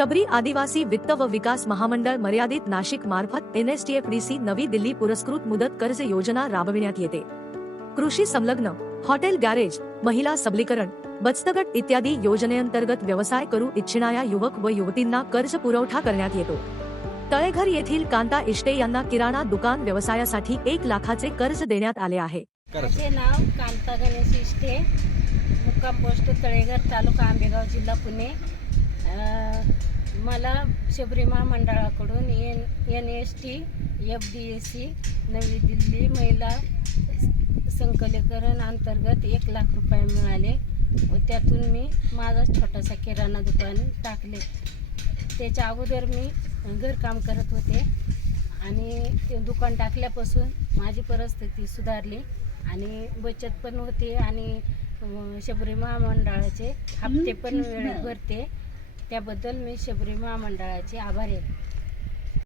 शबरी आदिवासी वित्त व विकास महामंडळ मर्यादित नाशिक मार्फत सी नवी दिल्ली पुरस्कृत मुदत कर्ज योजना राबविण्यात येते. कृषी संलग्न हॉटेल गॅरेज महिला सबलीकरण बचतगट इत्यादी योजनेअंतर्गत व्यवसाय करू इच्छिणाऱ्या युवक व युवतींना कर्ज पुरवठा करण्यात येतो. तळेघर येथील कांता इष्टे यांना किराणा दुकान व्यवसायासाठी एक लाखाचे कर्ज देण्यात आले आहे. माझे नाव कांता गणेश इष्टे मुक्काम पोस्ट तळेघर तालुका आंबेगाव जिल्हा पुणे. मला शबरी महामंडळाकडून N N S T F D S C नवी दिल्ली महिला संकलीकरण अंतर्गत एक लाख रुपये मिळाले. व त्यातून मी माझा छोटासा किराणा दुकान टाकले. त्याच्या अगोदर मी घरकाम करत होते आणि ते दुकान टाकल्यापासून माझी परिस्थिती सुधारली आणि बचत पण होते आणि शबरी महामंडळाचे हप्ते पण वेळेत भरते. त्याबद्दल मी शबरी महामंडळाचे आभारी आहे.